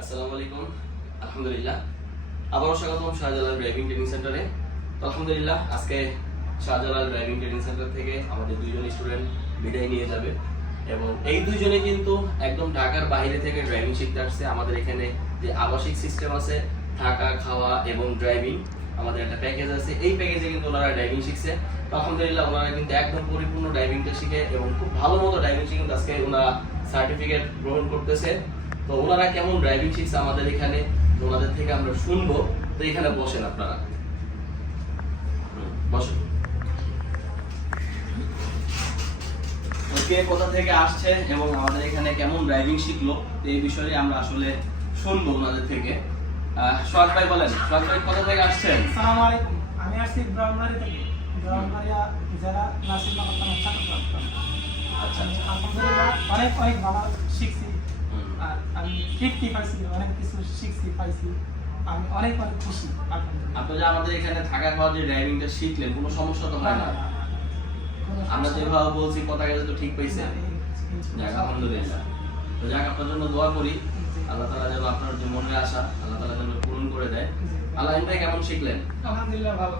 আসসালামু আলাইকুম। আলহামদুলিল্লাহ, আবারও স্বাগতম শাহজালাল ড্রাইভিং ট্রেনিং সেন্টারে। তো আলহামদুলিল্লাহ, আজকে শাহজালাল ড্রাইভিং ট্রেনিং সেন্টার থেকে আমাদের দুইজন স্টুডেন্ট বিদায় নিয়ে যাবে এবং এই দুইজনে কিন্তু একদম ঢাকার বাইরে থেকে ড্রাইভিং শিখতে আসছে। আমাদের এখানে যে আবাসিক সিস্টেম আছে, থাকা খাওয়া এবং ড্রাইভিং, আমাদের একটা প্যাকেজ আছে। এই প্যাকেজে কিন্তু ওনারা ড্রাইভিং শিখছে। তো আলহামদুলিল্লাহ, ওনারা কিন্তু একদম পরিপূর্ণ ড্রাইভিংটা শিখে এবং খুব ভালো মতো ড্রাইভিং শিখে কিন্তু আজকে ওনারা সার্টিফিকেট গ্রহণ করতেছে। তো ওনারা কেমন ড্রাইভিং শিখছে আমাদের এখানে, ওনাদের থেকে আমরা শুনবো। তো এখানে বসেন, আপনারা বসেন। কে কোথা থেকে আসছে এবং আমাদের এখানে কেমন ড্রাইভিং শিখলো এই বিষয়ে আমরা আসলে শুনবো ওনাদের থেকে। সোহাগ ভাই বলেন, সোহাগ ভাই কোথা থেকে আসছেন? আসসালামু আলাইকুম, আমি আসছি ব্রাহ্মণবাড়ি থেকে। ব্রাহ্মণবাড়িয়া জেলা নাসিরনগর থানা চট্টগ্রাম। আচ্ছা, আলহামদুলিল্লাহ অনেক ভালো শিখছি। আর আমি তৃপ্তি পাইছি, অনেক কিছু শিখছি পাইছি। আমি অনেক খুশি আলহামদুলিল্লাহ। আপনি যে আমাদের এখানে থাকা খাওয়া যে ড্রাইভিংটা শিখলেন, কোনো সমস্যা তো হয় না? আমরা যেভাবে বলছি কথা গেলে তো ঠিক পাইছেন? যাক আলহামদুলিল্লাহ। তো যাক, আপনার জন্য দোয়া করি আল্লাহ তাআলা যেন আপনার যে মনের আশা আল্লাহ তাআলা যেন পূরণ করে দেয়। আলাইন ভাই কেমন শিখলেন? আলহামদুলিল্লাহ ভালো।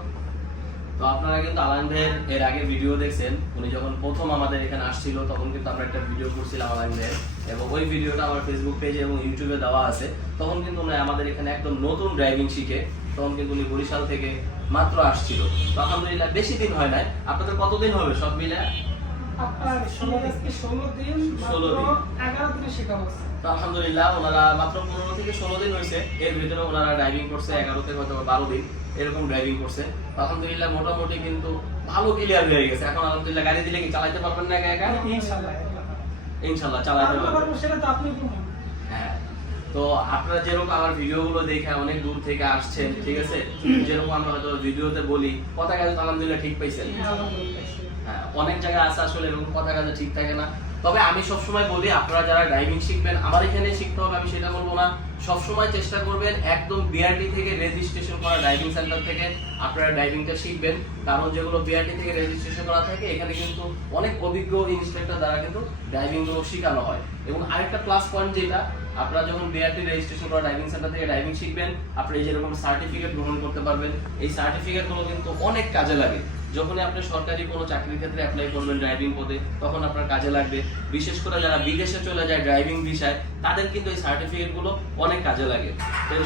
তো আপনারা কিন্তু আলাইন ভাইয়ের এর আগে ভিডিও দেখছেন। উনি যখন প্রথম আমাদের এখানে আসছিল তখন কিন্তু আমরা একটা ভিডিও করছিলাম আলাইন ভাইয়ের, এবং ওই ভিডিওটা আমার ফেসবুক পেজে এবং ইউটিউবে দেওয়া আছে। তখন কিন্তু উনি আমাদের এখানে একদম নতুন ড্রাইভিং শিখে, তখন কিন্তু উনি বরিশাল থেকে মাত্র আসছিল। তো আলহামদুলিল্লাহ বেশি দিন হয় নাই। আপনাদের কতদিন হবে সব মিলে? আপনার 16 দিন, 16 দিন, 11 দিনে শেখা হচ্ছে। তো আলহামদুলিল্লাহ ওনারা মাত্র 15 থেকে 16 দিন হয়েছে। এর ভিতরে ওনারা ড্রাইভিং করছে 11 থেকে হয়তো 12 দিন এরকম ড্রাইভিং করছে। তো আলহামদুলিল্লাহ মোটামুটি কিন্তু ভালো ক্লিয়ার হয়ে গেছে। এখন আলহামদুলিল্লাহ গাড়ি দিলে কি চালাতে পারবেন না একা একা? ইনশাআল্লাহ ইনশাআল্লাহ চালাতে পারবেন। সেটা তো আপনি প্রমাণ। হ্যাঁ, তো আপনারা যেরকম আমার ভিডিওগুলো দেখে অনেক দূর থেকে আসছেন, ঠিক আছে, যেরকম আমরা হয়তো ভিডিওতে বলি কথা কাজে আলহামদুলিল্লাহ ঠিক পাইছেন। হ্যাঁ, অনেক জায়গায় আছে আসলে এরকম কথা কাজে ঠিক থাকে না। তবে আমি সবসময় বলি, আপনারা যারা ড্রাইভিং শিখবেন আমার এখানে শিখতে হবে আমি সেটা বলবো না। সবসময় চেষ্টা করবেন একদম বিআরটি থেকে রেজিস্ট্রেশন করা ড্রাইভিং সেন্টার থেকে আপনারা ড্রাইভিংটা শিখবেন। কারণ যেগুলো বিআরটি থেকে রেজিস্ট্রেশন করা থাকে এখানে কিন্তু অনেক অভিজ্ঞ ইন্সট্রাক্টর দ্বারা কিন্তু ড্রাইভিংগুলো শেখানো হয়। এবং আরেকটা প্লাস পয়েন্ট যেটা, আপনারা যখন বিআরটি রেজিস্ট্রেশন করা ড্রাইভিং সেন্টার থেকে ড্রাইভিং শিখবেন, আপনি যেরকম সার্টিফিকেট গ্রহণ করতে পারবেন। এই সার্টিফিকেটগুলো কিন্তু অনেক কাজে লাগে। যখনই আপনি সরকারি কোনো চাকরির ক্ষেত্রে অ্যাপ্লাই করবেন ড্রাইভিং পদে, তখন আপনার কাজে লাগবে। বিশেষ করে যারা বিদেশে চলে যায় ড্রাইভিং ভিসায়, তাদের কিন্তু এই সার্টিফিকেটগুলো অনেক কাজে লাগে। তো এই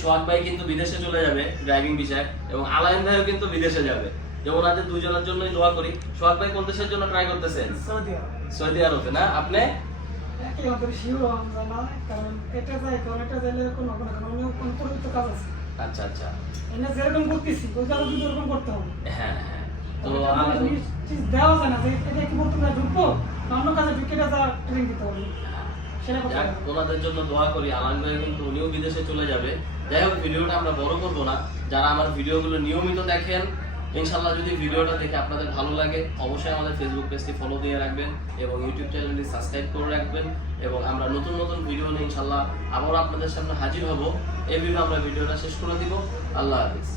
সোহাগ ভাই কিন্তু বিদেশে চলে যাবে ড্রাইভিং ভিসায়, এবং আলাইন ভাইও কিন্তু বিদেশে যাবে। যেমন ওনাদের দুইজনের জন্যই দোয়া করি। সোহাগ ভাই কোন দেশের জন্য ট্রাই করতেছেন? সৌদি আরবে না? আপনি? আচ্ছা আচ্ছা, যেরকম করতেছি ওই জায়গা যদি ওরকম করতে হবে। হ্যাঁ হ্যাঁ। তো দেওয়া যায় না যে এটা কি করতে হবে, ঢুকবো অন্য কাজে ঢুকে ট্রেনিং দিতে হবে। ওনাদের জন্য দোয়া করি। আলান ভাই কিন্তু উনিও বিদেশে চলে যাবে। যাই হোক, ভিডিওটা আমরা বড় করব না। যারা আমার ভিডিওগুলো নিয়মিত দেখেন, ইনশাআল্লাহ যদি ভিডিওটা দেখে আপনাদের ভালো লাগে, অবশ্যই আমাদের ফেসবুক পেজটি ফলো দিয়ে রাখবেন এবং ইউটিউব চ্যানেলটি সাবস্ক্রাইব করে রাখবেন। এবং আমরা নতুন নতুন ভিডিও নিয়ে ইনশাআল্লাহ আবারও আপনাদের সামনে হাজির হব। এই ভিডিওটা শেষ করে দিব। আল্লাহ হাফেজ।